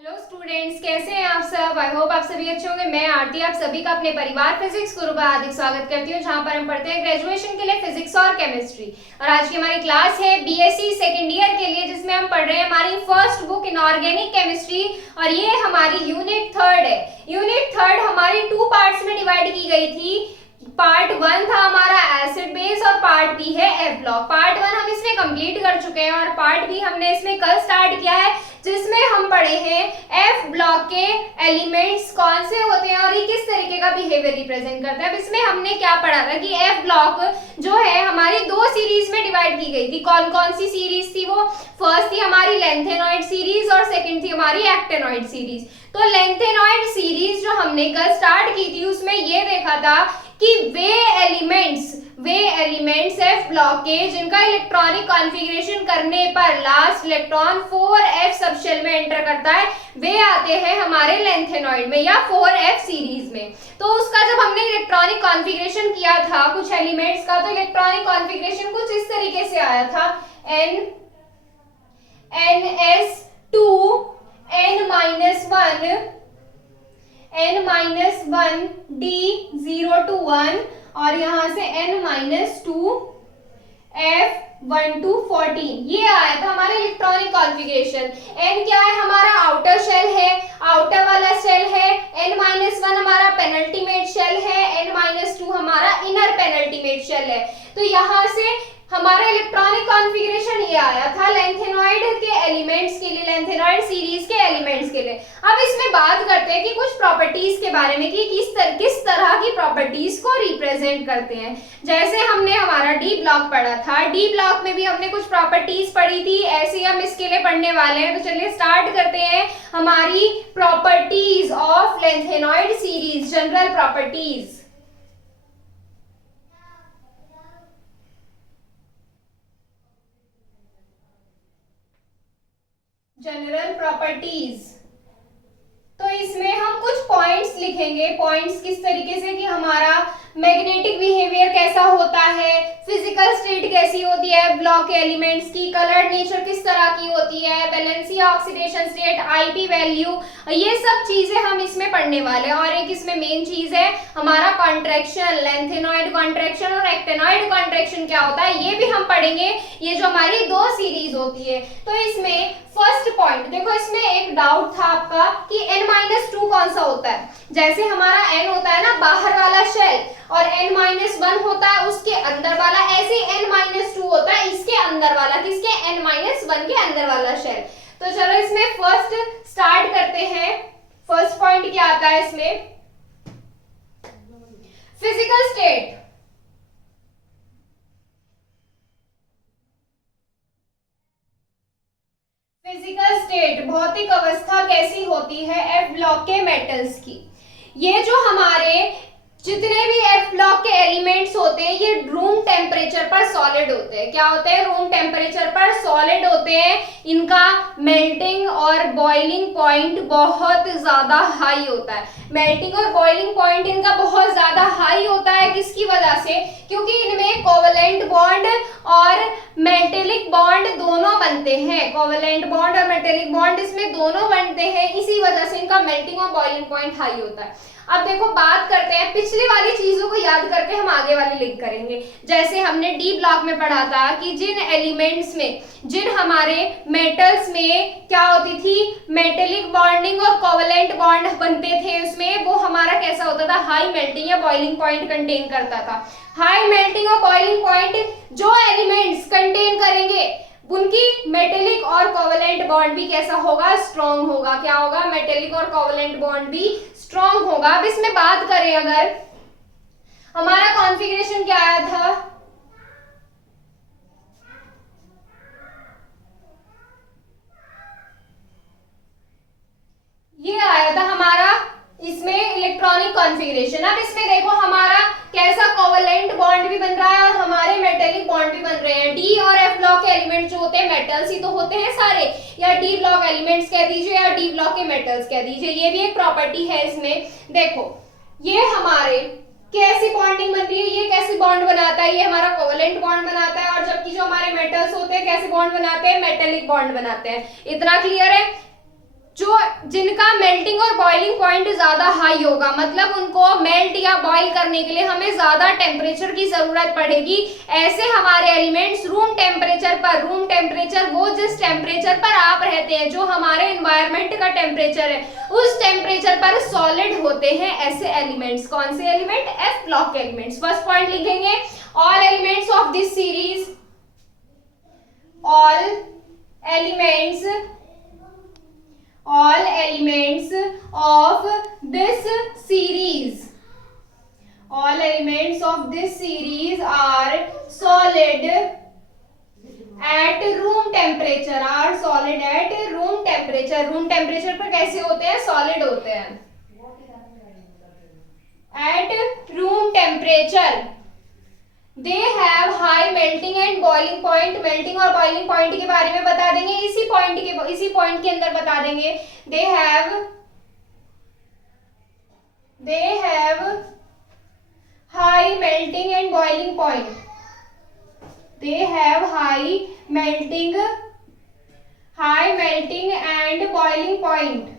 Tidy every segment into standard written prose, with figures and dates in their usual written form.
Hello students, कैसे हैं आप सब। आई होप आप सभी अच्छे होंगे। मैं आरती आप सभी का अपने परिवार फिजिक्स गुरु का हार्दिक स्वागत करती हूँ, जहां पर हम पढ़ते हैं ग्रेजुएशन के लिए फिजिक्स और केमिस्ट्री। और आज की हमारी क्लास है बीएससी सेकेंड ईयर के लिए, जिसमें हम पढ़ रहे हैं हमारी फर्स्ट बुक इनऑर्गेनिक केमिस्ट्री। और ये हमारी यूनिट थर्ड है। यूनिट थर्ड हमारी 2 पार्ट्स में डिवाइड की गई थी। पार्ट 1 था हमारा एसिड बेस और पार्ट बी है एफ ब्लॉक। पार्ट 1 हम इसमें कंप्लीट कर चुके हैं और पार्ट बी हमने इसमें कल स्टार्ट किया है, जिसमें हम पढ़े हैं एफ ब्लॉक के एलिमेंट्स कौन से होते हैं और ये किस तरीके का बिहेवियर रिप्रेजेंट करते हैं। अब इसमें हमने क्या पढ़ा था कि एफ ब्लॉक जो है हमारी 2 सीरीज में डिवाइड की गई थी। कौन कौन सी सीरीज थी वो? फर्स्ट थी हमारी लेंथेनॉइड सीरीज और सेकंड थी हमारी एक्टेनॉइड सीरीज। तो लेंथेनॉइड सीरीज जो हमने कल स्टार्ट की थी उसमें ये देखा था कि वे एलिमेंट्स एफ ब्लॉक के जिनका इलेक्ट्रॉनिक कॉन्फ़िगरेशन करने पर लास्ट इलेक्ट्रॉन 4f सबशेल में एंटर करता है, वे आते हैं हमारे लेंथेनॉइड में या 4f सीरीज में। तो उसका जब हमने इलेक्ट्रॉनिक कॉन्फ़िगरेशन किया था कुछ एलिमेंट्स का, तो इलेक्ट्रॉनिक कॉन्फ़िगरेशन कुछ इस तरीके से आया था। ns2 n-1 d0 to 1 और यहां से n-2 f1 to 14 ये आया था हमारे इलेक्ट्रॉनिक कॉन्फ़िगरेशन। n क्या है? हमारा आउटर शेल है, आउटर वाला शेल है। n-1 हमारा पेनल्टीमेट शेल है, n-2 हमारा इनर पेनल्टीमेट शेल है। तो यहां से हमारा इलेक्ट्रॉनिक कॉन्फ़िगरेशन ये आया था लेंथेनॉइड के एलिमेंट्स के लिए, लेंथेनॉइड सीरीज के एलिमेंट्स के लिए। अब इसमें बात करते हैं कि कुछ प्रॉपर्टीज के बारे में कि किस तरह की प्रॉपर्टीज को रिप्रेजेंट करते हैं। जैसे हमने हमारा डी ब्लॉक पढ़ा था, डी ब्लॉक में भी हमने कुछ प्रॉपर्टीज पढ़ी थी, ऐसे ही हम इसके लिए पढ़ने वाले हैं। तो चलिए स्टार्ट करते हैं हमारी properties of lanthanoid series, general properties. General properties, तो इसमें हम कुछ पॉइंट्स लिखेंगे। पॉइंट्स किस तरीके से कि हमारा मैग्नेटिक बिहेवियर कैसा होता है, फिजिकल स्टेट कैसी होती है ब्लॉक के एलिमेंट्स की, कलर नेचर किस तरह की होती है, valency oxidation state, IP value, ये सब चीजें हम इसमें पढ़ने वाले हैं। और एक इसमें मेन चीज है हमारा कॉन्ट्रैक्शन, लेंथेनॉइड कॉन्ट्रैक्शन और एक्टेनॉइड कॉन्ट्रैक्शन क्या होता है ये भी हम पढ़ेंगे। ये जो हमारी 2 सीरीज होती है। तो इसमें फर्स्ट पॉइंट देखो, इसमें एक डाउट था आपका कि n-2 कौन सा होता है। जैसे हमारा n होता है ना बाहर वाला शेल और n-1 होता है उसके अंदर वाला, ऐसे n-2 होता है इसके अंदर वाला, किसके? n-1 के अंदर वाला शेल। तो चलो इसमें फर्स्ट स्टार्ट करते हैं। फर्स्ट पॉइंट क्या आता है इसमें? Physical state. फिजिकल स्टेट, भौतिक अवस्था कैसी होती है एफ ब्लॉक के मेटल्स की। ये जो हमारे जितने भी एफ ब्लॉक के एलिमेंट्स होते हैं ये रूम टेम्परेचर पर सॉलिड होते हैं। क्या होते हैं? रूम टेम्परेचर पर सॉलिड होते हैं। इनका मेल्टिंग और बॉइलिंग पॉइंट बहुत ज्यादा हाई होता है। मेल्टिंग और बॉइलिंग पॉइंट इनका बहुत ज्यादा हाई होता है। किसकी वजह से? क्योंकि इनमें कोवेलेंट बॉन्ड और मेटेलिक बॉन्ड दोनों बनते हैं। कोवेलेंट बॉन्ड और मेटेलिक बॉन्ड इसमें दोनों बनते हैं, इसी वजह से इनका मेल्टिंग और बॉइलिंग पॉइंट हाई होता है। अब देखो बात करते हैं, पिछली वाली चीजों को याद करके हम आगे वाली लिंक करेंगे। जैसे हमने डी ब्लॉक में पढ़ा था कि जिन एलिमेंट्स में, जिन हमारे मेटल्स में क्या होती थी, मेटेलिक बॉन्डिंग और कोवेलेंट बॉन्ड बनते थे, उसमें वो हमारा कैसा होता था? हाई मेल्टिंग या बॉइलिंग पॉइंट कंटेन करता था। हाई मेल्टिंग और बॉइलिंग पॉइंट जो एलिमेंट्स कंटेन करेंगे उनकी मेटेलिक और कोवेलेंट बॉन्ड भी कैसा होगा? स्ट्रॉन्ग होगा। क्या होगा? मेटेलिक और कोवेलेंट बॉन्ड भी स्ट्रॉन्ग होगा। अब इसमें बात करें अगर हमारा कॉन्फ़िगरेशन क्या आया था, ये आया था हमारा इसमें इलेक्ट्रॉनिक कॉन्फ़िगरेशन। अब इसमें देखो हमारा कैसा कोवेलेंट बॉन्ड भी बन रहा है और हमारे मेटेलिक बॉन्ड भी बन रहे हैं। डी और एफ ब्लॉक के एलिमेंट्स जो होते हैं मेटल्स ही तो होते हैं सारे, या डी ब्लॉक एलिमेंट्स कह दीजिए या डी ब्लॉक के मेटल्स कह दीजिए। ये भी एक प्रॉपर्टी है इसमें। देखो ये हमारे कैसी बॉन्डिंग बनती है, ये कैसी बॉन्ड बनाता है? ये हमारा कोवेलेंट बॉन्ड बनाता है। और जबकि जो हमारे मेटल्स होते हैं कैसे बॉन्ड बनाते हैं? मेटेलिक बॉन्ड बनाते हैं। इतना क्लियर है? जो जिनका मेल्टिंग और बॉइलिंग पॉइंट ज्यादा हाई होगा, मतलब उनको मेल्ट या बॉईल करने के लिए हमें ज्यादा टेम्परेचर की जरूरत पड़ेगी, ऐसे हमारे एलिमेंट्स रूम टेम्परेचर पर, रूम टेम्परेचर वो जिस टेम्परेचर पर आप रहते हैं, जो हमारे एनवायरमेंट का टेम्परेचर है, उस टेम्परेचर पर सॉलिड होते हैं ऐसे एलिमेंट्स। कौन से एलिमेंट? एफ ब्लॉक के एलिमेंट्स। फर्स्ट पॉइंट लिखेंगे, all elements of this series, all elements of this series, all elements of this series are solid at room temperature, are solid at room temperature। room temperature पर कैसे होते हैं? solid होते हैं। at room temperature they have high melting and boiling point. Melting और boiling point के बारे में बता देंगे, इसी पॉइंट के अंदर बता देंगे। They have high melting and boiling point. They have high melting and boiling point.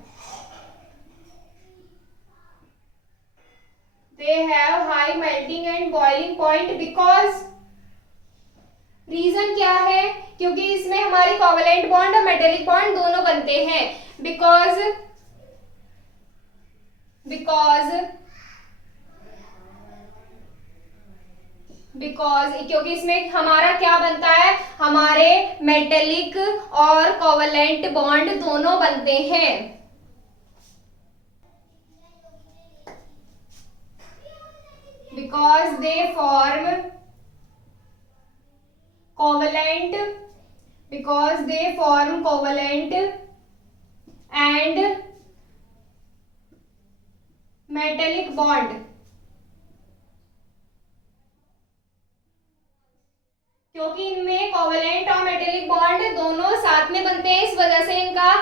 They have high melting and boiling point because reason क्या है? क्योंकि इसमें हमारी कोवेलेंट बॉन्ड और मेटेलिक बॉन्ड दोनों बनते हैं। बिकॉज क्योंकि इसमें हमारा क्या बनता है? हमारे मेटेलिक और कोवेलेंट बॉन्ड दोनों बनते हैं। Because they form covalent and metallic bond। क्योंकि इनमें कोवेलेंट और मेटेलिक बॉन्ड दोनों साथ में बनते हैं, इस वजह से इनका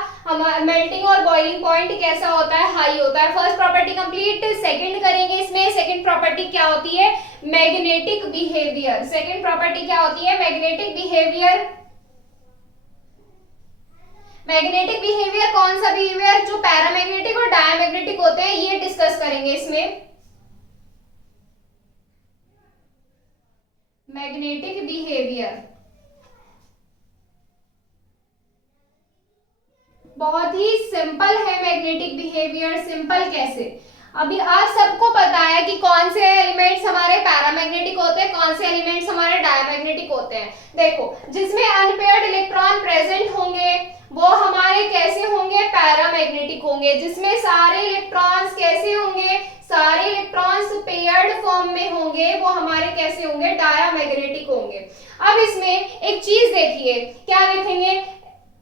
मेल्टिंग और बॉइलिंग पॉइंट कैसा होता है? हाई होता है। First property complete. सेकंड करेंगे इसमें। सेकंड प्रॉपर्टी क्या होती है? Magnetic behaviour. सेकंड प्रॉपर्टी क्या होती है? Magnetic behaviour. मैग्नेटिक बिहेवियर कौन सा बिहेवियर? जो पैरामैग्नेटिक और डायमैग्नेटिक होते हैं, ये डिस्कस करेंगे इसमें। मैग्नेटिक बिहेवियर बहुत ही सिंपल है। मैग्नेटिक बिहेवियर सिंपल कैसे? अभी आप सबको पता है कि कौन से एलिमेंट्स हमारे पैरामैग्नेटिक होते हैं, कौन से एलिमेंट्स हमारे डायमैग्नेटिक होते हैं। देखो, जिसमें अनपेयर्ड इलेक्ट्रॉन प्रेजेंट होंगे वो हमारे कैसे होंगे? पैरामैग्नेटिक होंगे। जिसमें सारे इलेक्ट्रॉन्स कैसे होंगे? सारे इलेक्ट्रॉन्स पेयर्ड फॉर्म में होंगे, वो हमारे कैसे होंगे? डायमैग्नेटिक होंगे। अब इसमें एक चीज देखिए, क्या देखेंगे?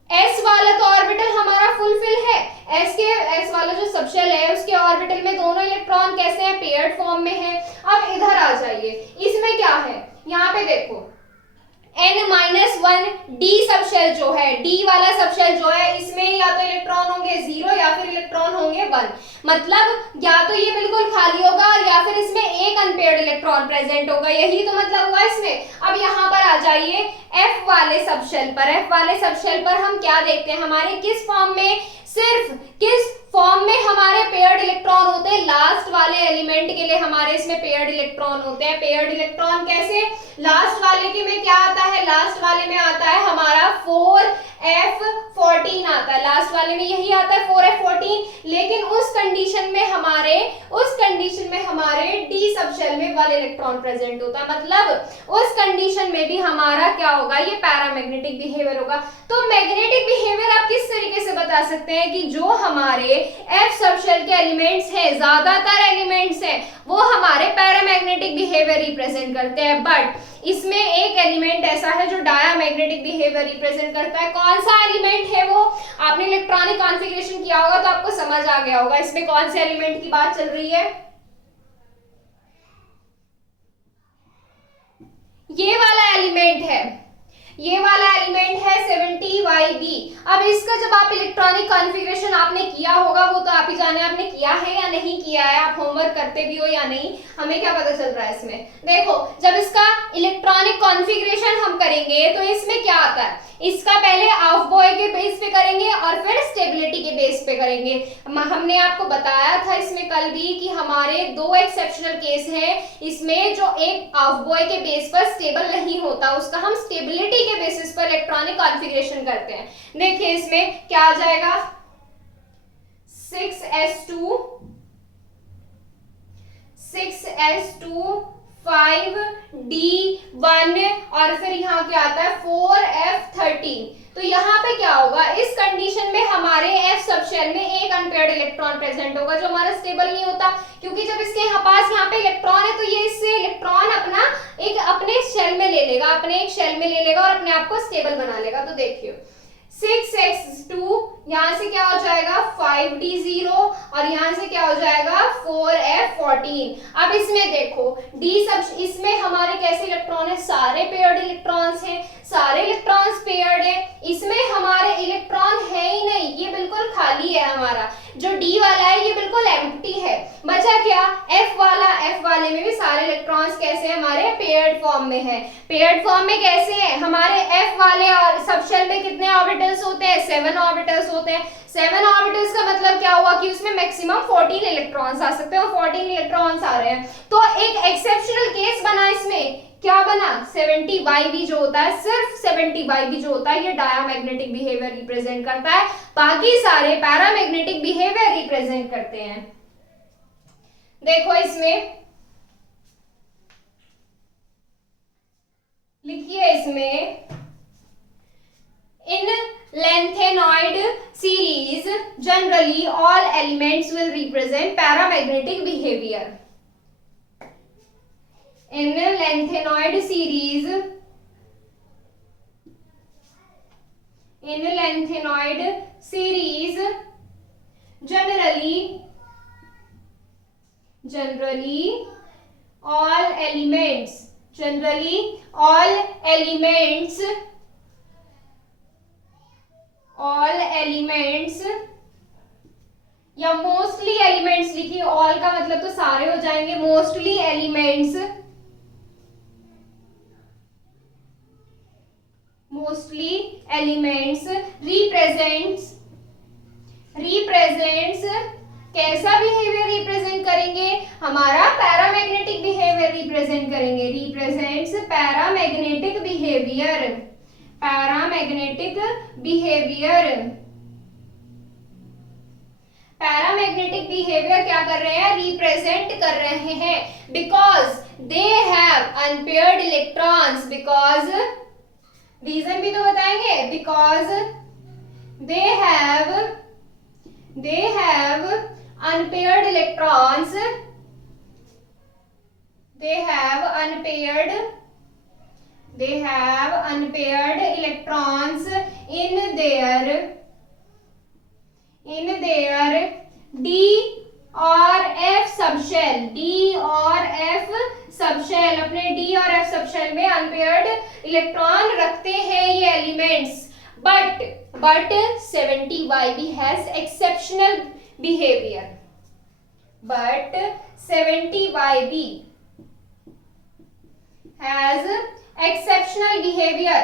एस वाला तो ऑर्बिटल हमारा फुलफिल है। एस वाला जो सबशेल है उसके ऑर्बिटल में दोनों इलेक्ट्रॉन कैसे हैं? पेयर्ड फॉर्म में है। अब इधर आ जाइए, इसमें क्या है? यहाँ पे देखो n-1 डी सबशेल जो है, डी वाला सबशेल जो है, इसमें या तो इलेक्ट्रॉन होंगे 0 या फिर इलेक्ट्रॉन होंगे 1। मतलब या तो ये बिल्कुल खाली होगा और या फिर इसमें एक अनपेयर्ड इलेक्ट्रॉन प्रेजेंट होगा, यही तो मतलब हुआ इसमें। अब यहाँ पर आ जाइए एफ वाले सबशेल पर। एफ वाले सबशेल पर हम क्या देखते हैं? हमारे किस फॉर्म में, सिर्फ किस फॉर्म में हमारे पेयर्ड इलेक्ट्रॉन होते हैं? लास्ट वाले एलिमेंट के लिए हमारे इसमें पेयर्ड इलेक्ट्रॉन होते हैं। पेयर्ड इलेक्ट्रॉन कैसे? लास्ट वाले के में क्या आता है? लास्ट वाले में आता है हमारा 4f14 आता है। लास्ट वाले में यही आता है 4f14। लेकिन उस कंडीशन में हमारे डी सबशेल में 1 इलेक्ट्रॉन प्रेजेंट होता है। मतलब उस कंडीशन में भी हमारा क्या होगा? ये पैरामैग्नेटिक बिहेवियर होगा। तो मैग्नेटिक बिहेवियर आप किस तरीके से बता सकते हैं कि जो हमारे एफ सबशेल के एलिमेंट्स हैं, ज्यादातर एलिमेंट्स हैं, वो हमारे पैरामैग्नेटिक बिहेवियर रिप्रेजेंट करते हैं। बट इसमें एक एलिमेंट ऐसा है जो डायमैग्नेटिक बिहेवियर रिप्रेजेंट करता है। कौन सा एलिमेंट है वो? आपने इलेक्ट्रॉनिक कॉन्फ़िगरेशन किया होगा तो आपको समझ आ गया होगा इसमें कौन से एलिमेंट की बात चल रही है। ये वाला एलिमेंट है, ये वाला एलिमेंट है 70YB। अब इसका जब आप इलेक्ट्रॉनिक कॉन्फ़िगरेशन आपने किया होगा वो तो आप ही जाने आपने किया है या नहीं किया है, आप होमवर्क करते भी हो या नहीं, हमें क्या पता चल रहा है इसमें। देखो, जब इसका इलेक्ट्रॉनिक कॉन्फ़िगरेशन हम करेंगे तो इसमें क्या आता है? इसका पहले ऑफ बॉय के बेस पे करेंगे और फिर स्टेबिलिटी के बेस पे करेंगे। हमने आपको बताया था इसमें कल भी कि हमारे दो एक्सेप्शनल केस हैं, इसमें जो एक हाफ बॉय के बेस पर स्टेबल नहीं होता उसका हम स्टेबिलिटी के बेसिस पर इलेक्ट्रॉनिक कॉन्फ़िगरेशन करते हैं। देखिए इसमें क्या आ जाएगा, 6s2 5d1 और फिर यहाँ क्या आता है 4f13। तो यहाँ पे क्या होगा, इस कंडीशन में हमारे f सब शेल में एक अनपेयर्ड इलेक्ट्रॉन प्रेजेंट होगा जो हमारा स्टेबल नहीं होता, क्योंकि जब इसके पास यहाँ पे इलेक्ट्रॉन है तो ये इससे इलेक्ट्रॉन अपना एक अपने शेल में ले लेगा, अपने एक शेल में ले लेगा और अपने आप को स्टेबल बना लेगा। तो देखिए 6s2 यहाँ से क्या हो जाएगा 5d0 और यहाँ से क्या हो जाएगा 4f14। अब इसमें देखो d सब, इसमें हमारे कैसे इलेक्ट्रॉन है, सारे पेयर्ड इलेक्ट्रॉन्स हैं, सारे इलेक्ट्रॉन्स पेयर्ड हैं, इसमें हमारे इलेक्ट्रॉन है ही नहीं, ये बिल्कुल खाली है। हमारा जो d वाला है ये बिल्कुल एम्प्टी है। बचा क्या f वाला, f वाले में भी सारे इलेक्ट्रॉन्स कैसे हैं, हमारे पेयर्ड फॉर्म में है। पेयर्ड फॉर्म में कैसे हैं, हमारे f वाले और सबशेल में कितने ऑर्बिटल्स होते हैं, 7 ऑर्बिटल्स होते हैं। 7 ऑर्बिटल्स का मतलब क्या हुआ कि उसमें मैक्सिमम 14 इलेक्ट्रॉन्स आ सकते हैं और 14 इलेक्ट्रॉन्स आ रहे हैं। तो एक एक्सेप्शनल केस बना, इसमें क्या बना 70y जो होता है, सिर्फ 70y जो होता है ये डायामैग्नेटिक बिहेवियर रिप्रेजेंट करता है, बाकी सारे पैरामैग्नेटिक बिहेवियर रिप्रेजेंट करते हैं। देखो इसमें लिखिए, इसमें in lengthenoid series generally all elements will represent paramagnetic behavior. In lengthenoid series generally all elements या मोस्टली एलिमेंट्स लिखिए, ऑल का मतलब तो सारे हो जाएंगे, मोस्टली एलिमेंट्स रिप्रेजेंट्स कैसा बिहेवियर रिप्रेजेंट करेंगे, हमारा पैरामैग्नेटिक बिहेवियर रिप्रेजेंट करेंगे, represents paramagnetic behaviour, paramagnetic behaviour क्या कर रहे हैं, रिप्रेजेंट कर रहे हैं, because they have unpaired electrons, because reason भी तो बताएंगे, because they have unpaired electrons, they have unpaired electrons in their d और f सबशेल, d और f सबशेल, अपने d और f सबशेल में अनपेयर्ड इलेक्ट्रॉन रखते हैं ये elements, but 70y has exceptional behavior, but 70y has exceptional behavior।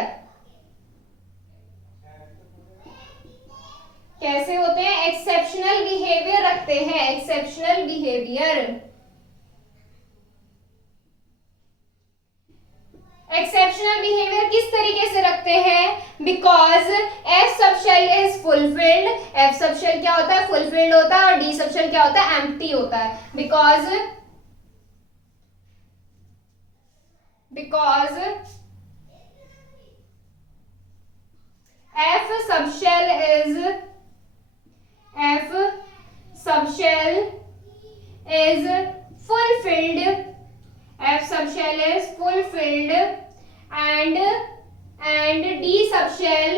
कैसे होते हैं, एक्सेप्शनल बिहेवियर रखते हैं, एक्सेप्शनल बिहेवियर। एक्सेप्शनल बिहेवियर किस तरीके से रखते हैं, because F subshell is fulfilled, F subshell क्या होता है, फुलफिल्ड होता है, और डी सबशेल क्या होता है, एम्प्टी होता है, because F subshell is fulfilled, F subshell is fulfilled, and D subshell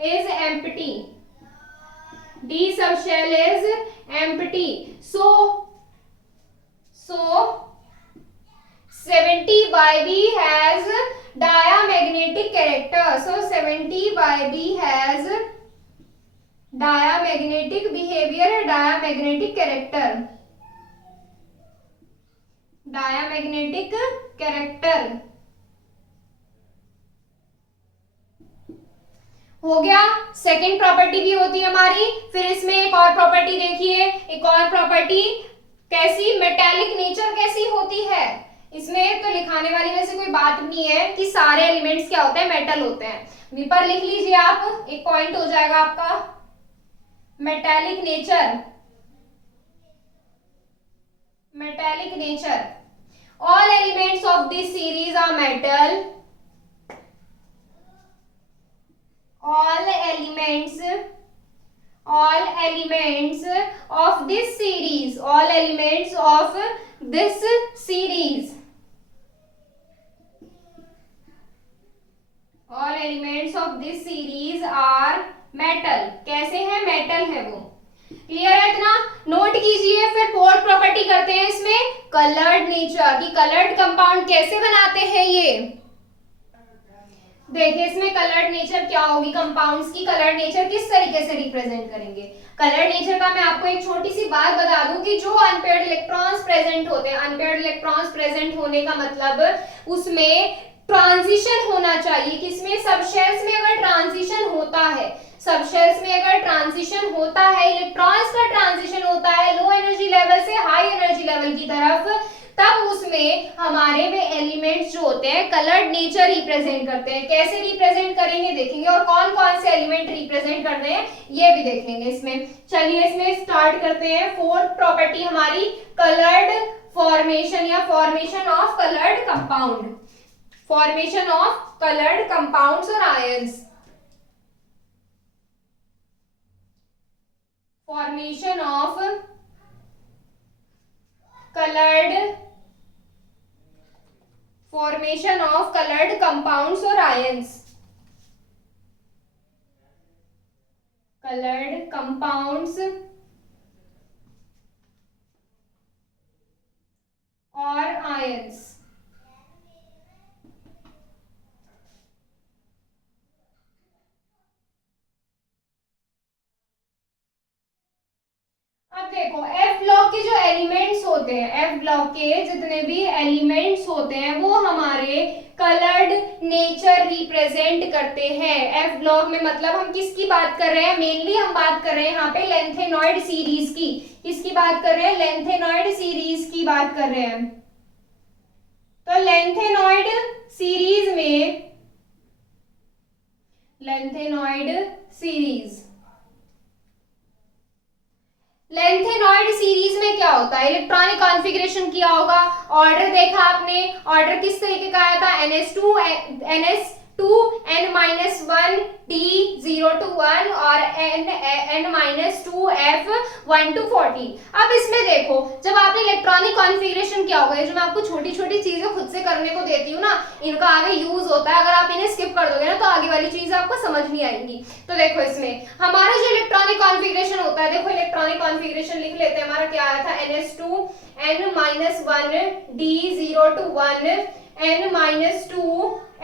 is empty, D subshell is empty. So 70y has diamagnetic character. So 70y has diamagnetic behavior, diamagnetic character, diamagnetic character. हो गया। Second property भी होती है हमारी। फिर इसमें एक और प्रॉपर्टी देखिए, एक और प्रॉपर्टी कैसी, मेटालिक नेचर कैसी होती है। इसमें तो लिखाने वाली वैसे कोई बात नहीं है कि सारे एलिमेंट्स क्या होते हैं, मेटल होते हैं। पर लिख लीजिए आप, एक पॉइंट हो जाएगा आपका, metallic nature. Metallic nature, all elements of this series are metal, all elements of this series, all elements of this series, all elements of this series are metal। कैसे है, मेटल है वो। क्लियर है इतना, note कीजिए। फिर fourth property करते हैं इसमें, कलर्ड नेचर, कि कलर्ड कंपाउंड कैसे बनाते हैं ये। देखिए इसमें कलर्ड नेचर क्या होगी, कंपाउंड्स की कलर्ड नेचर किस तरीके से रिप्रेजेंट करेंगे। कलर्ड नेचर का मैं आपको एक छोटी सी बात बता दूं कि जो अनपेयर्ड इलेक्ट्रॉन्स प्रेजेंट होते हैं, अनपेयर्ड इलेक्ट्रॉन्स प्रेजेंट होने का मतलब उसमें ट्रांजिशन होना चाहिए। किसमें, सबशेल्स में अगर ट्रांजिशन होता है, सबशेल्स में अगर ट्रांजिशन होता है, इलेक्ट्रॉन्स का ट्रांजिशन होता है लो एनर्जी लेवल से हाई एनर्जी लेवल की तरफ, तब उसमें हमारे में एलिमेंट्स जो होते हैं कलर्ड नेचर रिप्रेजेंट करते हैं। कैसे रिप्रेजेंट करेंगे देखेंगे, और कौन कौन से एलिमेंट रिप्रेजेंट कर रहे हैं ये भी देखेंगे इसमें। चलिए इसमें स्टार्ट करते हैं। फोर्थ प्रॉपर्टी हमारी कलर्ड फॉर्मेशन या formation of coloured compound, formation of coloured compounds और ions, formation of coloured, formation of coloured compounds और आयंस, कलर्ड कंपाउंड्स और आयंस। अब देखो एफ ब्लॉक के जो एलिमेंट्स होते हैं, एफ ब्लॉक के जितने भी एलिमेंट्स होते हैं वो हमारे कलर्ड नेचर रिप्रेजेंट करते हैं। एफ ब्लॉक में मतलब हम किसकी बात कर रहे हैं, मेनली हम बात कर रहे हैं यहाँ पे लेंथेनॉइड सीरीज की। किसकी बात कर रहे हैं, लेंथेनॉइड सीरीज की बात कर रहे हैं। तो लेंथेनॉइड सीरीज में, लेंथेनॉइड सीरीज, लेंथेनॉइड सीरीज में क्या होता है, इलेक्ट्रॉनिक कॉन्फ़िगरेशन किया होगा, ऑर्डर देखा आपने, ऑर्डर किस तरीके का आया था, NS2 N-1 D0 to 1 और N-2 F1 to 14। अब इसमें देखो जब आपने इलेक्ट्रॉनिक कॉन्फ़िगरेशन किया होगा, जो मैं आपको छोटी छोटी चीजें खुद से करने को देती हूँ ना, इनका आगे यूज होता है। अगर आप इन्हें स्किप कर दोगे ना तो आगे वाली चीजें आपको समझ नहीं आएंगी। तो देखो इसमें हमारा जो इलेक्ट्रॉनिक कॉन्फ़िगरेशन होता है, देखो इलेक्ट्रॉनिक कॉन्फ़िगरेशन लिख लेते हैं। हमारा क्या आया था, NS2 N-1 D0 to 1 N-2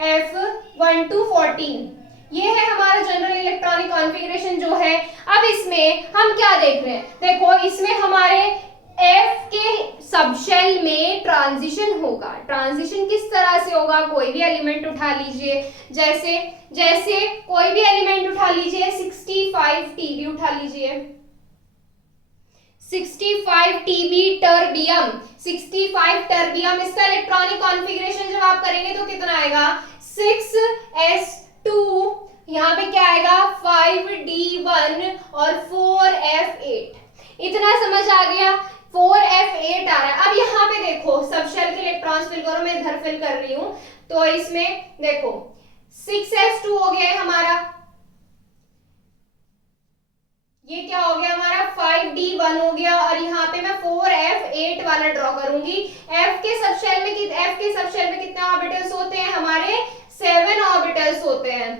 F1 to 14। ये है हमारा जनरल इलेक्ट्रॉनिक कॉन्फ़िगरेशन जो है। अब इसमें हम क्या देख रहे हैं, देखो इसमें हमारे F के सबशेल में ट्रांजिशन होगा। ट्रांजिशन किस तरह से होगा, कोई भी एलिमेंट उठा लीजिए, जैसे जैसे कोई भी एलिमेंट उठा लीजिए, 65 TB उठा लीजिए, 65 TB टर्बियम, 65 टर्बियम, इसका इलेक्ट्रॉनिक कॉन्फ़िगरेशन जब आप करेंगे तो कितना आएगा, 6s2, यहाँ पे क्या आएगा 5d1 और 4f8। इतना समझ आ गया, 4f8 आ रहा है। अब यहाँ पे देखो सबशेल के इलेक्ट्रॉन्स फिल करो, मैं इधर फिल कर रही हूँ। तो इसमें देखो 6s2 हो गया है हमारा, ये क्या हो गया हमारा 5d1 हो गया, और यहाँ पे मैं 4f8 वाला ड्रॉ करूंगी। F के सबशेल में कितने ऑर्बिटल्स होते हैं, हमारे 7 ऑर्बिटल्स होते हैं,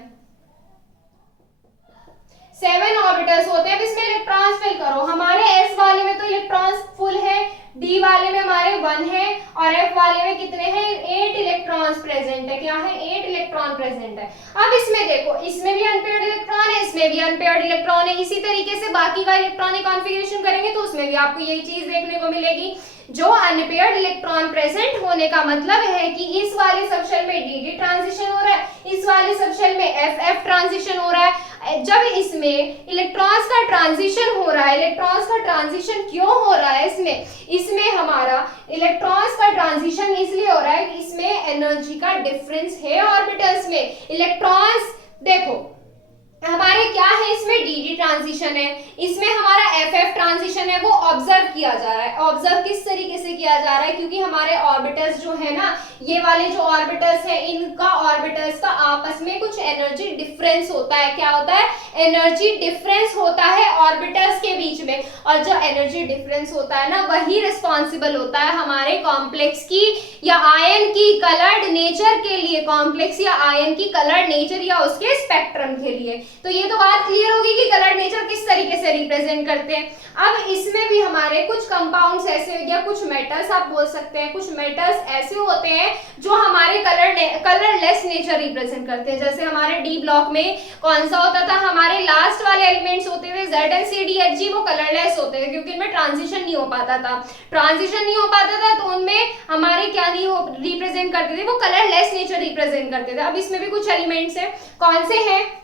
7 ऑर्बिटल्स होते हैं। अब इसमें इलेक्ट्रॉन्स फिल करो, हमारे S वाले में तो इलेक्ट्रॉन्स फुल है, D वाले में हमारे 1 है, और F वाले में कितने हैं, 8 इलेक्ट्रॉन्स प्रेजेंट है। क्या है, 8 इलेक्ट्रॉन प्रेजेंट है। अब इसमें देखो, इसमें भी अनपेयर्ड इलेक्ट्रॉन है, इसमें भी अनपेयर्ड इलेक्ट्रॉन है। इसी तरीके से बाकी का इलेक्ट्रॉनिक कॉन्फ़िगरेशन करेंगे तो उसमें भी आपको यही चीज देखने को मिलेगी। जो अनपेयर्ड इलेक्ट्रॉन प्रेजेंट होने का मतलब है कि इस वाले सबशेल में डी ट्रांजिशन हो रहा है, इस वाले सबशेल में एफ ट्रांजिशन हो रहा है। जब इसमें इलेक्ट्रॉन्स का ट्रांजिशन हो रहा है, इलेक्ट्रॉन्स का ट्रांजिशन क्यों हो रहा है इसमें हमारा इलेक्ट्रॉन्स का ट्रांजिशन इसलिए हो रहा है कि इसमें एनर्जी का डिफरेंस है ऑर्बिटल्स में। इलेक्ट्रॉन्स देखो हमारे क्या है, इसमें डी ट्रांजिशन है, इसमें हमारा एफ ट्रांजिशन है, वो ऑब्जर्व किया जा रहा है। ऑब्जर्व किस तरीके से किया जा रहा है, क्योंकि हमारे ऑर्बिटल्स जो है ना, ये वाले जो ऑर्बिटल्स है, इनका ऑर्बिटल्स का आपस में कुछ एनर्जी डिफरेंस होता है। क्या होता है, एनर्जी डिफरेंस होता है ऑर्बिटल्स के बीच में। और जो एनर्जी डिफरेंस होता है ना, वही रिस्पॉन्सिबल होता है हमारे कॉम्प्लेक्स की या आयन की कलर्ड नेचर के लिए, कॉम्प्लेक्स या आयन की कलर्ड नेचर या उसके स्पेक्ट्रम के लिए। तो ये तो बात क्लियर होगी कि कलर्ड नेचर किस तरीके से रिप्रेजेंट करते हैं। अब इसमें भी हमारे कुछ कंपाउंड्स ऐसे या कुछ मेटल्स आप बोल सकते हैं, कुछ मेटल्स ऐसे होते हैं जो हमारे कलरलेस नेचर रिप्रेजेंट करते हैं। जैसे हमारे डी ब्लॉक में कौन सा होता था, हमारे लास्ट वाले एलिमेंट्स होते थे ZnCdHg, वो कलरलेस होते थे क्योंकि इनमें ट्रांजिशन नहीं हो पाता था। ट्रांजिशन नहीं हो पाता था तो उनमें हमारे क्या नहीं हो रिप्रेजेंट करते थे, वो कलरलेस नेचर रिप्रेजेंट करते थे। अब इसमें भी कुछ एलिमेंट्स हैं, कौन से हैं,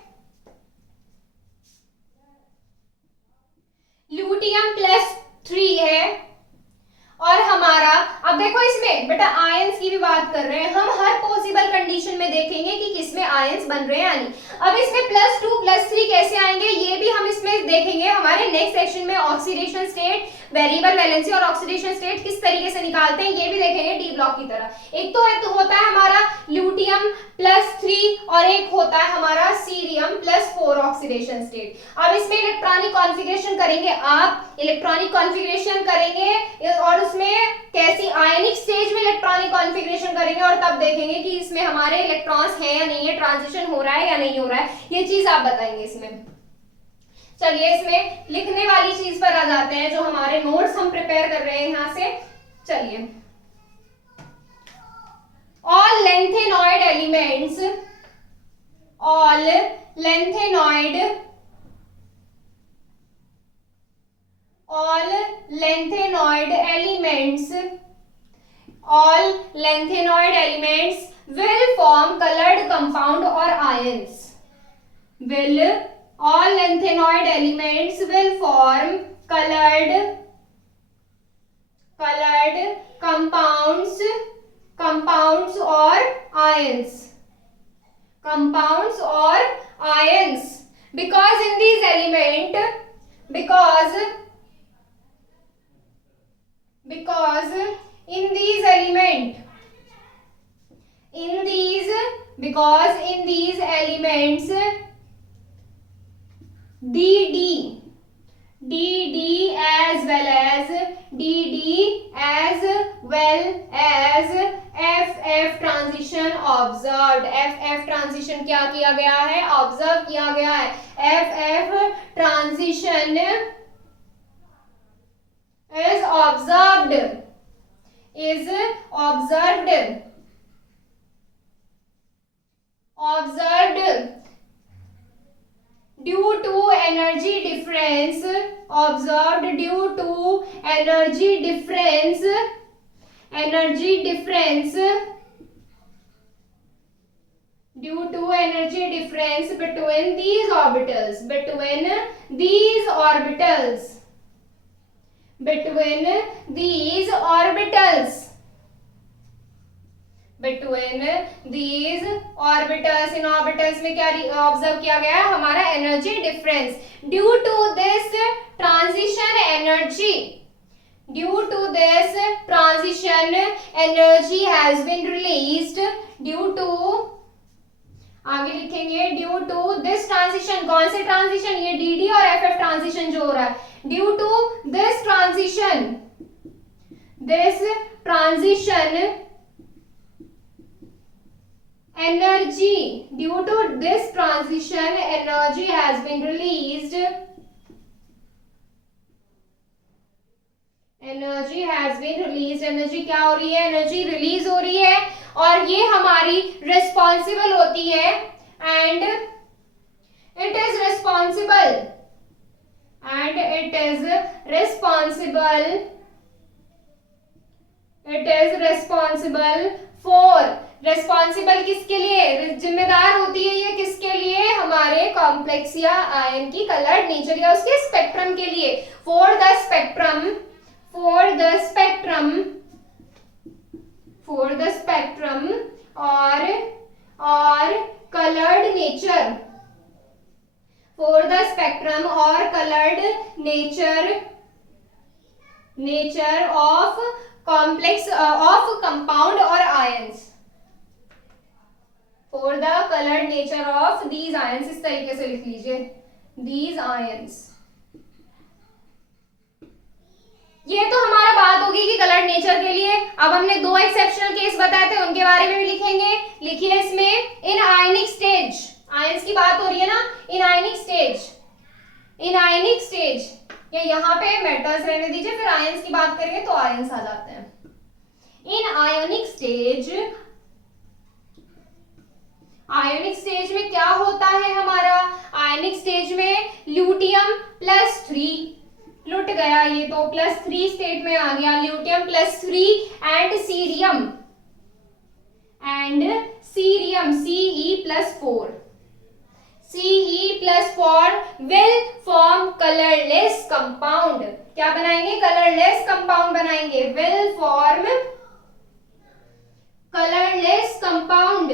ल्यूटियम +3 है। और हमारा अब देखो इसमें बेटा आयंस की भी बात कर रहे हैं हम, हर पॉसिबल कंडीशन में देखेंगे कि किसमें आयंस बन रहे हैं या नहीं। अब इसमें +2 +3 कैसे आएंगे ये भी हम इसमें देखेंगे हमारे नेक्स्ट सेक्शन में। ऑक्सीडेशन स्टेट, वेरिएबल वैलेंसी और ऑक्सीडेशन स्टेट किस तरीके से निकालते हैं ये भी देखेंगे डी ब्लॉक की तरह। एक तो होता है हमारा ल्यूटियम +3 और एक होता है हमारा सीरियम +4 ऑक्सीडेशन स्टेट। अब इसमें इलेक्ट्रॉनिक कॉन्फ़िगरेशन करेंगे आप, इलेक्ट्रॉनिक कॉन्फ़िगरेशन करेंगे और उसमें कैसी आयनिक स्टेज में इलेक्ट्रॉनिक कॉन्फ़िगरेशन करेंगे और तब देखेंगे कि इसमें हमारे इलेक्ट्रॉन्स हैं या नहीं है, ट्रांजिशन हो रहा है या नहीं हो रहा है, ये चीज आप बताएंगे इसमें। चलिए इसमें लिखने वाली चीज पर आ जाते हैं, जो हमारे नोट्स हम प्रिपेयर कर रहे हैं यहां से। चलिए, all lanthanoid elements, all lanthanoid, all lengthenoid elements, all lengthenoid elements will form colored compound or ions, will all lengthenoid elements will form colored compounds or ions, compounds or ions, because in these element, because in these element, because in these elements DD as well as FF transition observed, FF transition क्या किया गया है, observe किया गया है। FF transition is observed due to energy difference, observed due to energy difference due to energy difference between these orbitals, between these orbitals इन orbitals में क्या ऑब्जर्व किया गया है, हमारा energy difference. Due to this transition energy has been released, due to, आगे लिखेंगे due to this transition, कौन से ट्रांजिशन, ये डीडी और एफएफ ट्रांजिशन जो हो रहा है, due to this transition energy, due to this transition energy has been released, energy क्या हो रही है, एनर्जी रिलीज हो रही है और ये हमारी रिस्पॉन्सिबल होती है and it is responsible for responsible किसके लिए, जिम्मेदार होती है ये किसके लिए, हमारे कॉम्प्लेक्स या आयन की कलर्ड नेचर या उसके स्पेक्ट्रम के लिए। फॉर द स्पेक्ट्रम और coloured nature, for the spectrum और coloured nature of complex of compound और ions, for the coloured nature of these ions, इस तरीके से लिख लीजिए, दीज आयंस। ये तो हमारा बात होगी कि कलर्ड नेचर के लिए। अब हमने दो एक्सेप्शनल केस बताए थे, उनके बारे में भी लिखेंगे। लिखिए इसमें, इन आयनिक स्टेज, आयंस की बात हो रही है ना, इन आयनिक स्टेज, या यहाँ पे मेटल्स रहने दीजिए, फिर आयंस की बात करेंगे तो आयंस आ जाते हैं। इन आयोनिक स्टेज में क्या होता है हमारा, आयोनिक स्टेज में ल्यूटियम प्लस 3 लुट गया, ये तो +3 स्टेट में आ गया, lutetium +3 and cerium Ce+4 will form colorless compound। क्या बनाएंगे, कलरलेस कंपाउंड बनाएंगे, will form कलरलेस कंपाउंड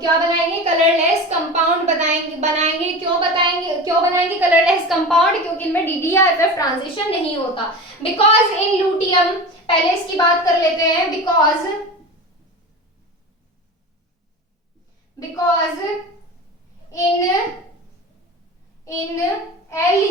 क्या बनाएंगे, कलरलेस कंपाउंड बनाएंगे। क्यों बनाएंगे कलरलेस कंपाउंड, क्योंकि इनमें डी या एफ ट्रांजिशन नहीं होता। बिकॉज इन ल्यूटियम, पहले इसकी बात कर लेते हैं, because in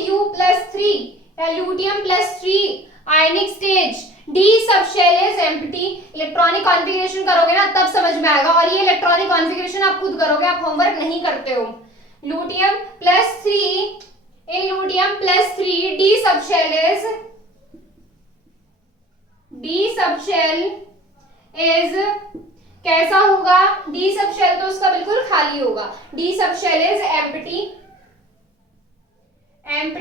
Lu+3 luteum +3 ionic stage, D subshell is empty. Electronic configuration करोगे ना तब समझ में आएगा, और ये इलेक्ट्रॉनिक कॉन्फ़िगरेशन आप खुद करोगे, आप होमवर्क नहीं करते हो। ल्यूटियम +3 डी सबशेल इज कैसा होगा, डी सबशेल तो उसका बिल्कुल खाली होगा, D subshell is empty and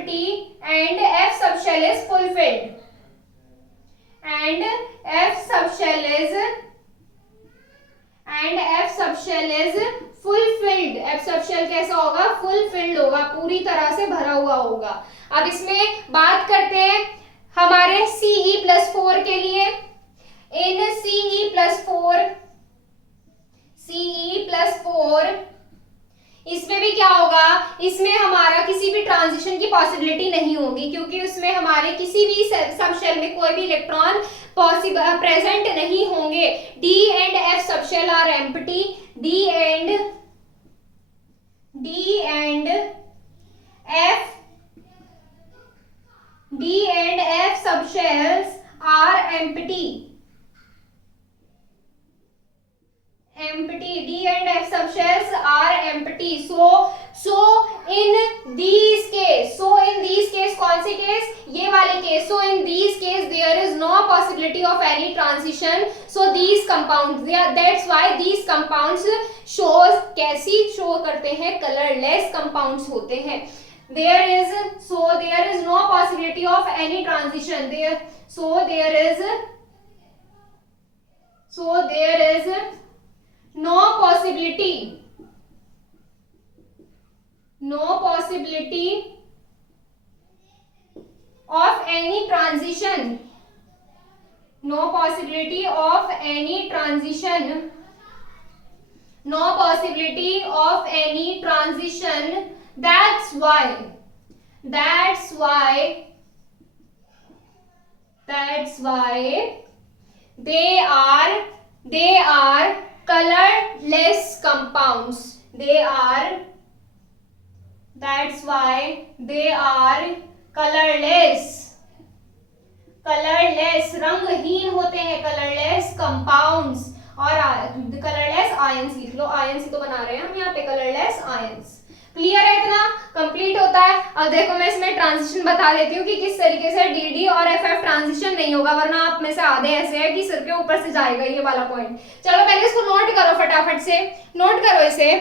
F subshell is fulfilled, F subshell कैसा होगा, फुलफिल्ड होगा, पूरी तरह से भरा हुआ होगा। अब इसमें बात करते हैं हमारे Ce+4 के लिए। इन Ce+4 इसमें भी क्या होगा, इसमें हमारा किसी भी ट्रांजिशन की पॉसिबिलिटी नहीं होगी, क्योंकि उसमें हमारे किसी भी सबशेल में कोई भी इलेक्ट्रॉन प्रेजेंट नहीं होंगे। D and F subshell are empty, D and F subshells are empty, D and F subshells are empty. So in these case, कौन से केस, ये वाले case, so in these case there is no possibility of any transition. So these compounds, that's why these compounds shows, कैसी show करते हैं, colorless compounds होते हैं। There is no possibility of any transition there. So there is no possibility of any transition, that's why they are colorless compounds, that's why they are colorless, रंगहीन होते हैं, colorless compounds। और colorless ions लिख लो, ions ही तो बना रहे हैं हम यहाँ पे, colorless ions। क्लियर है, इतना कंप्लीट होता है। अब देखो मैं इसमें ट्रांजिशन बता देती हूँ कि किस तरीके से डी और एफ ट्रांजिशन नहीं होगा, वरना आप में से आधे ऐसे है कि सिर के ऊपर से जाएगा ये वाला पॉइंट। चलो पहले इसको नोट करो, फटाफट से नोट करो इसे।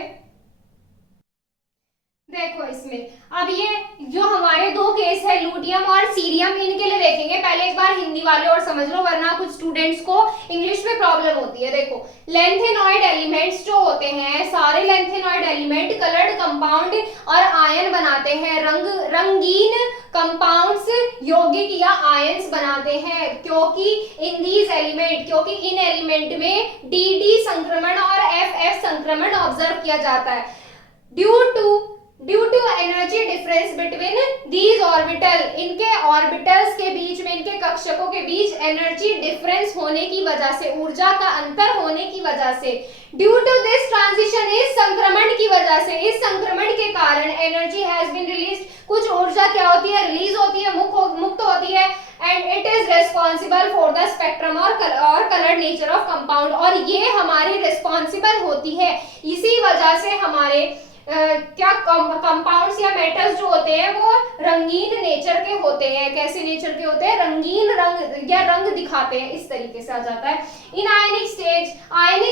देखो इसमें अब ये जो हमारे दो केस है लूटियम और सीरियम, इनके लिए देखेंगे। पहले एक बार हिंदी वाले और समझ लो, वरना कुछ स्टूडेंट्स को इंग्लिश में प्रॉब्लम होती है। देखो लेंथेनॉइड एलिमेंट्स जो होते हैं, सारे लेंथेनॉइड एलिमेंट कलर्ड कंपाउंड और आयन बनाते हैं, रंगीन कंपाउंड्स यौगिक या आयंस बनाते हैं, क्योंकि इन एलिमेंट में डी संक्रमण और एफ संक्रमण ऑब्जर्व किया जाता है। Due to energy difference between these orbital, इनके ऑर्बिटल्स के बीच में, इनके कक्षकों के बीच एनर्जी डिफरेंस होने की वजह से, ऊर्जा का अंतर होने की वजह से, ड्यू टू दिस ट्रांजिशन, इस संक्रमण की वजह से, इस संक्रमण के कारण एनर्जी हैज बीन रिलीज्ड, कुछ ऊर्जा क्या होती है, रिलीज होती है, मुक्त होती है, and it is responsible for the spectrum और कलर नेचर ऑफ कंपाउंड, और ये हमारी रिस्पॉन्सिबल होती है। इसी वजह से हमारे क्या कंपाउंड्स या मेटल्स जो होते हैं वो रंगीन नेचर के होते हैं। कैसे नेचर के होते हैं, रंगीन रंग या रंग दिखाते हैं, इस तरीके से आ जाता है। इन आयनिक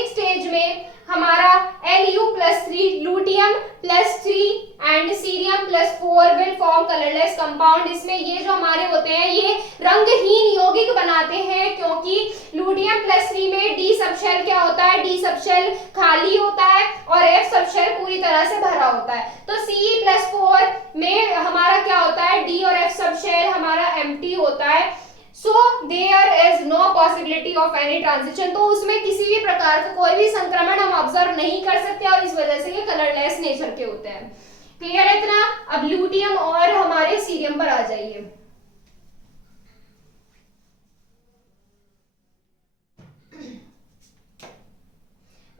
स्टेज में हमारा Lu+3 lutetium +3 and cerium +4 will form colourless compound. इसमें ये जो हमारे होते हैं ये रंगहीन यौगिक बनाते हैं, क्योंकि लूटियम +3 में डी सबशेल क्या होता है, डी सबशेल खाली होता है और एफ सबशेल पूरी तरह से भरा होता है। तो Ce+4 में हमारा क्या होता है, डी और एफ सबशेल हमारा एम्प्टी होता है। So there is no possibility of any transition, तो उसमें किसी भी प्रकार का कोई भी संक्रमण हम ऑब्जर्व नहीं कर सकते और इस वजह से ये कलरलेस नेचर के होते हैं। क्लियर है इतना? अब लूटियम और हमारे सीरियम पर आ जाइए।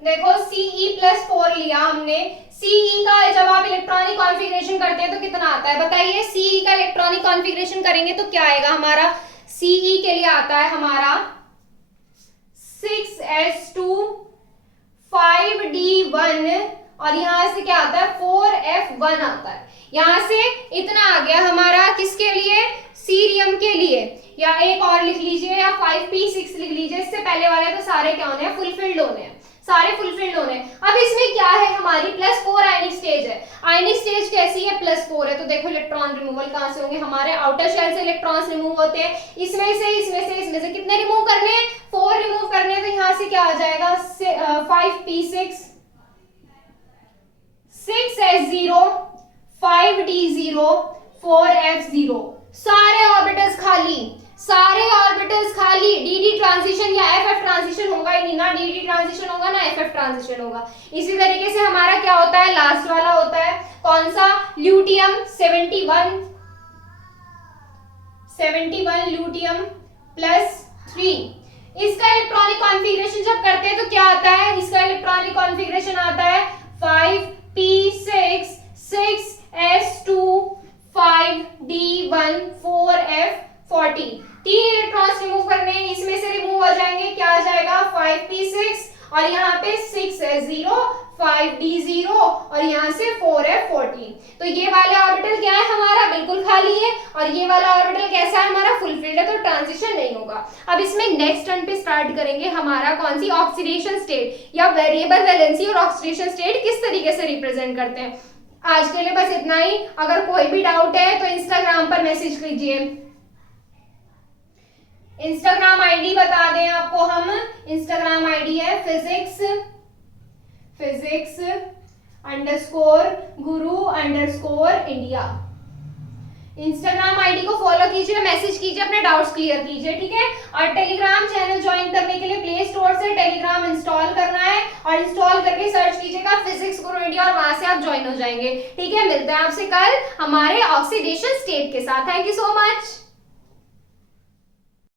देखो Ce+4 लिया हमने। Ce का जब आप इलेक्ट्रॉनिक कॉन्फ़िगरेशन करते हैं तो कितना आता है बताइए? Ce का इलेक्ट्रॉनिक कॉन्फ़िगरेशन करेंगे तो क्या आएगा हमारा? Ce के लिए आता है हमारा 6s2 5d1 और यहां से क्या आता है 4f1 आता है। यहां से इतना आ गया हमारा किसके लिए? सीरियम के लिए। या एक और लिख लीजिए या 5p6 लिख लीजिए। इससे पहले वाले तो सारे क्या होने हैं, फुलफिल्ड होने हैं, सारे फुलफिल्ड होने। अब इसमें क्या है, हमारी +4 आयनिक स्टेज है। आयनिक स्टेज कैसी है? +4 है। तो देखो इलेक्ट्रॉन रिमूवल कहां से होंगे, हमारे आउटर शेल से इलेक्ट्रॉन्स रिमूव होते हैं। इसमें से कितने रिमूव करने हैं? 4 रिमूव करने हैं। तो यहां से क्या आ जाएगा 5p6 6s0 5d0 4f0। सारे ऑर्बिटल्स खाली, dd ट्रांजिशन या ff ट्रांजिशन होगा ही नहीं, ना dd ट्रांजिशन होगा ना ff ट्रांजिशन होगा। इसी तरीके से हमारा क्या होता है, लास्ट वाला होता है कौन सा? Luteum 71 luteum +3। इसका इलेक्ट्रॉनिक कॉन्फ़िगरेशन जब करते हैं तो क्या आता है? इसका इलेक्ट्रॉनिक कॉन्फ़िगरेशन आता है 5p6 6s2 5d1 4f14। 3 electrons remove करने हैं, इसमें से रिमूव हो जाएंगे, क्या आ जाएगा 5p6 और यहाँ पे 6s0 5d0 और यहाँ से 4f14। तो ये वाला ऑर्बिटल क्या है हमारा? बिल्कुल खाली है। और ये वाला ऑर्बिटल कैसा है हमारा? फुलफिल्ड है, तो ट्रांजिशन नहीं होगा। अब इसमें नेक्स्ट टर्न पे स्टार्ट करेंगे हमारा कौन सी? ऑक्सीडेशन स्टेट या वेरिएबल वैलेंसी और ऑक्सीडेशन स्टेट किस तरीके से रिप्रेजेंट करते हैं। आज के लिए बस इतना ही। अगर कोई भी डाउट है तो इंस्टाग्राम पर मैसेज कीजिए। इंस्टाग्राम आईडी बता दें आपको हम। इंस्टाग्राम आईडी है physics_guru_India। इंस्टाग्राम आईडी को फॉलो कीजिए, मैसेज कीजिए, अपने डाउट्स क्लियर कीजिए, ठीक है। और टेलीग्राम चैनल ज्वाइन करने के लिए प्ले स्टोर से टेलीग्राम इंस्टॉल करना है और इंस्टॉल करके सर्च कीजिएगा फिजिक्स गुरु इंडिया और वहां से आप ज्वाइन हो जाएंगे, ठीक है। मिलते हैं आपसे कल हमारे ऑक्सीडेशन स्टेट के साथ। Thank you so much.